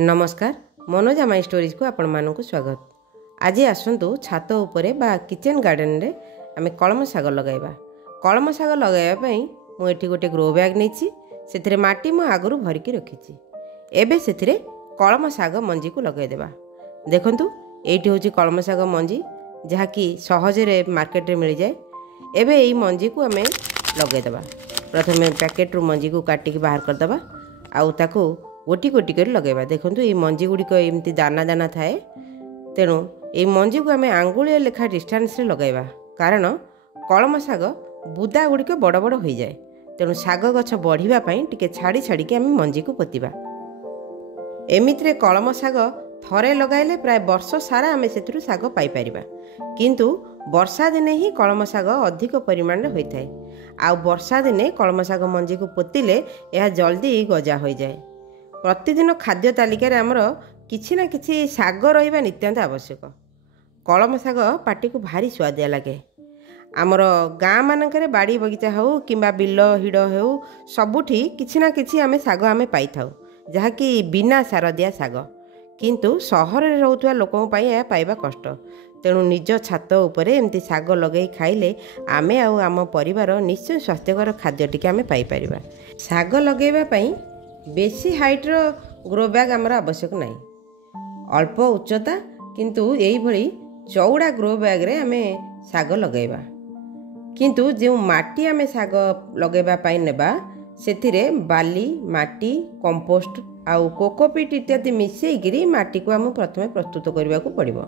नमस्कार Manoja my stories को आपण मानक स्वागत। आज आसतु छात उपरे बा किचन गार्डन रे आमे कलम साग लगाइबा। कलम साग लगाइबा मुझे गोटे ग्रो बैग नहीं से माटी मु आगु भरिकी रखी। एबे से कलम साग मंजी को लगेदेबा। देखंतु एठी होची कलम साग मंजी जहाँकि सहजरे मार्केट रे मिल जाए। एबे एई मंजी को आमे लगेदेबा। प्रथमे पैकेट रु मंजी को काटिकी बाहर करदेबा आउ ताकू गोटी गोटी कर लगेबा। देखंतु ये मंजी गुड़िक एमती दाना दाना थाए, तेणु ये मंजी को आमे आंगुलिया लेखा डिस्टेंस रे लगेबा, कारण कलम साग बुदा गुड़िक बड़ बड़ हो जाए। तेणु साग गछ बढ़िबा पई टिके छाड़ी छाड़ी के आमे मंजी को पोतिबा। एमित्रे कलम साग थरे लगाइले प्राय वर्ष सारा आमे सेतरु साग पाई परिबा, किंतु वर्षा दिने ही कलम साग अधिक परिमाण रे होइथाय। आ वर्षा दिने कलम साग मंजी को पोतिले यह जल्दी गजा हो जाए। प्रतिदिन खाद्य तालिकार आमर किछि ना किछि साग रहिबा नित्यांत आवश्यक। कलम साग पाटी को भारी स्वादिया लगे। आमर गाँ मानकरे बाड़ी बगीचा हो किंबा बिल हिड़ हो सबुठी किछि ना किछि आमे साग आमे पाई थाउ, जहाँकि बिना सार दिया साग। किंतु सहर रे रहउतवा लोकन पई या पाइबा कष्ट। तेणु निज छात उपरे एमती साग लगे खाइले आमे आउ आम परिवार निश्चय स्वास्थ्यकर खाद्य टिके आमे पाई परिबा। साग लगेबा पई बेसी हाइट्र ग्रो बैग आमर आवश्यक नहीं, अल्प उच्चता किंतु यही भली चौड़ा ग्रो बैग रे आमे साग लगेबा। किंतु जो माटी आमे साग लगेबा पाई नेबा सेथिरे बाली माटी कंपोस्ट आउ कोकोपीट इत्यादि मिसेइगिरी माटी को आम प्रथमे प्रस्तुत करबा को पड़िबो।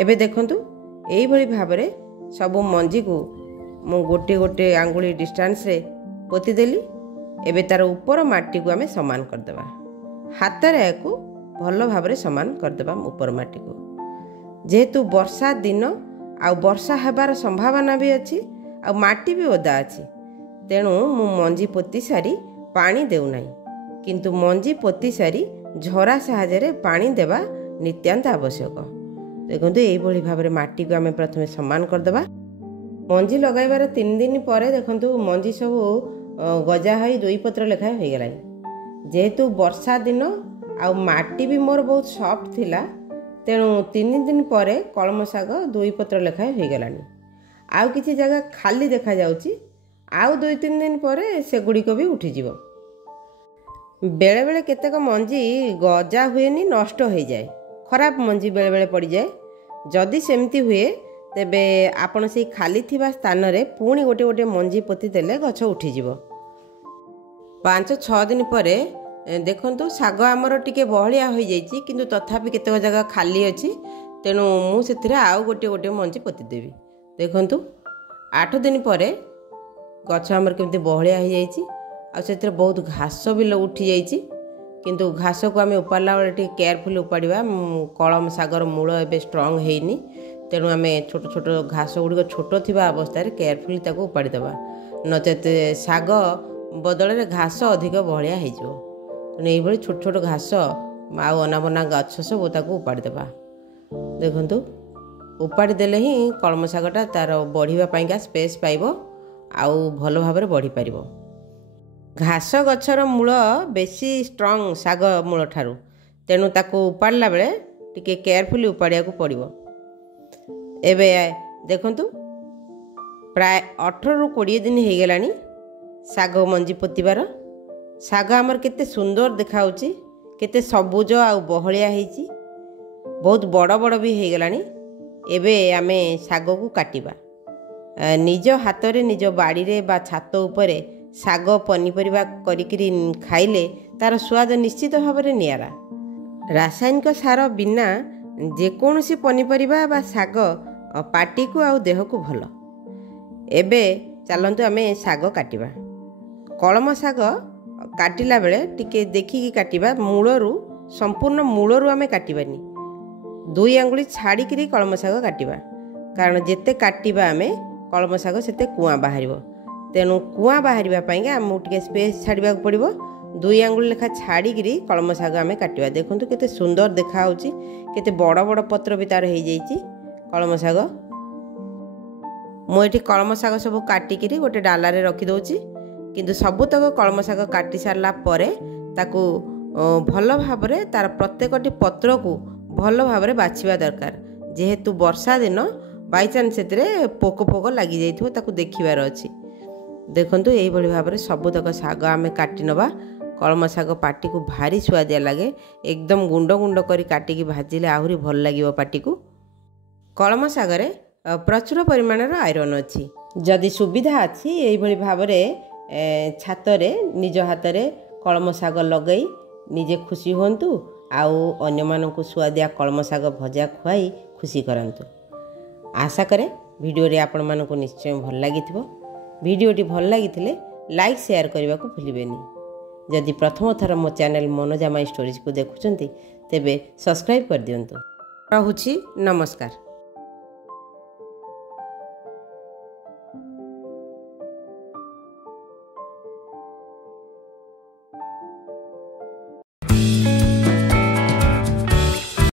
एबे देखंतु एही भली भाबरे सबु मंजी को मु गोटे गोटे आंगुली डिस्टेंस रे पोती देली। एबे तार ऊपर माटी को आमे समान करदेबा। हाथ रे को भल भाबरे समान करदेबा ऊपर माटी को। जेहेतु वर्षा दिन आ वर्षा हेबार संभावना भी अच्छी आ माटी भी ओदा अच्छी, तेणु मु मंजी पोती सारी पानी देउ नाही, किंतु मंजी पोती सारी झरा साहाय्य पानी देबा नित्यांत आवश्यक। देखंतु एही भली भाबरे माटी को आमे प्रथमे समान करदेबा। मंजी लगाइबार 3 दिन पर देखंतु मंजी सब गजा हो 2 पत्र लेखाएं हो गला। जेहेतु वर्षा दिन आ माटी भी मोर बहुत सॉफ्ट थिला, तेणु 3 दिन पर कलम साग 2 पत्र लेखाएं हो गलानी। आउ किछि जगह खाली देखा जाउची, आउ 2-3 दिन पर से गुड़ी को भी उठी जीवो। बेले बेले केतेक मंजी गजा हुएनी, नष्ट हो जाए, खराब मंजी बेले बेले पड़ जाए। जदि सेमती हुए तेबे आपण से खाली थिबा स्थान रे पुणी गोटे गोटे मंजी पोती देले गछ उठी जीवो। 5-6 दिन पर देखंतु साग आमर टिके बहलिया हो जाइछि, किंतु तथापि केतेक जगह खाली अछि, तेणु मु सेथिरे आउ गोटे गोटे मंजी पोती देबी। देखंतु 8 दिन पर गछ आमर केमती बहलिया हो जाइछि आ सेथिरे बहुत घास भी उठी जाइछि। किंतु घास को आमे उपाड़ला बेले टिके केयरफुली उपाड़िबा। कलम सागर मूल एबे स्ट्रांग हेइनी, तेणु आमे छोट छोट घास गुड़िक छोट थिबा अवस्था रे केयरफुली ताको उपाड़ी देबा, नचेत साग बदल रे घास अधिक बहलिया हो जाइबो। तेणु एही भली छोट छोट घास आ अनाबना गछ सब ताको उपाड़ी देबा। देखंतु उपाड़ी देले ही कलम सागटा तार बढ़िबा पाइका स्पेस पाइबो आउ भल भाबरे बढ़ी पारिबो। घास गछर मूल बेसी स्ट्रांग साग मूल ठारू, तेणु ताको उपाड़ला बेले टिके केयरफुली उपाड़िया को पड़िबो। एबे देखंतु प्राय 18-20 दिन हो गलानी साग मंजी पोतिबार। साग आमर केते सुंदर देखाउची, केते सबुज आउ बहलिया हेची, बहुत बड़ बड़ भी हो गलानी। एबे आमे साग को काटिबा। निज हाथ रे निज बाड़ी रे बा छात उपरे साग पनीपरिबा करिकिरी खाइले तार स्वाद निश्चित भाव रे नियारा। रासायनिक सार बिना जेकोसी पनीपरिबा बा साग पाटी को आउ देह को भल। एबे चलंतु आमे साग काटिबा। कलम साग काटिला बेले टिके देखिकी काटिबा, मूलरू संपूर्ण मूलरू आमे काटिबानी, 2 आंगुली छाड़िकी कलम साग काटिबा, कारण जेते काटिबा आमे कलम साग सेते कुआं बाहरिबो। तेणु कुआं बाहरिबा पाइका आमु टिके स्पेस छाड़िबा पड़िबो। 2 आंगुली लेखा छाड़िकी कलम साग आमे काटिबा। देखंतु केते सुंदर देखा होची, केते बड़ बड़ पत्र भी तार हो जाइछि कलम साग। मु एठी कलम साग सब काटिकी गोटे डाला रे रखी दउची, किंतु सबुतक कलम साग काटी सारला परे ताकू ଭଲ ଭାବରେ ତାର ପ୍ରତ୍ୟେକଟି ପତ୍ରକୁ ଭଲ ଭାବରେ ବାଛିବା ଦରକାର। ଯେହେତୁ ବର୍ଷା ଦିନ ବାଇଚାନ୍ସ ସେଥିରେ ପୋକ ଫୋକ ଲାଗିଯାଇଥିବ, ତାକୁ ଦେଖିବାର ଅଛି। ଦେଖନ୍ତୁ ଏଇଭଳି ଭାବରେ ସବୁତକ ଶାଗ ଆମେ କାଟି ନେବା। କଳମ ଶାଗ ପାଟିକୁ ଭାରି ସୁଆଦିଆ ଲାଗେ। ଏକଦମ ଗୁଣ୍ଡ ଗୁଣ୍ଡ କରି କାଟିକି ଭାଜିଲେ ଆହୁରି ଭଲ ଲାଗିବ ପାଟିକୁ। କଳମ ଶାଗରେ ପ୍ରଚୁର ପରିମାଣର ଆଇରନ୍ ଅଛି। ଯଦି ସୁବିଧା ଅଛି ଏଇଭଳି ଭାବରେ ଛାତରେ ନିଜ ହାତରେ କଳମ ଶାଗ ଲଗାଇ ନିଜେ ଖୁସି ହୁଅନ୍ତୁ, ଆଉ ଅନ୍ୟମାନଙ୍କୁ ସୁଆଦିଆ କଳମ ଶାଗ ଭଜା ଖୁଆଇ ଖୁସି କରନ୍ତୁ। ଆଶା କରେ ଭିଡ଼ିଓଟି ଆପଣମାନଙ୍କୁ ନିଶ୍ଚୟ ଭଲ ଲାଗିଥିବ। ଭିଡ଼ିଓଟି ଭଲ ଲାଗିଥିଲେ ଲାଇକ୍ ସେୟାର କରିବାକୁ ଭୁଲିବେନି। ଯଦି ପ୍ରଥମ ଥର ମୋ ଚ୍ୟାନେଲ ମନୋଜା ମାଇ ଷ୍ଟୋରିଜକୁ ଦେଖୁଛନ୍ତି ତେବେ ସବସ୍କ୍ରାଇବ୍ କରିଦିଅନ୍ତୁ। ରହୁଛି, ନମସ୍କାର।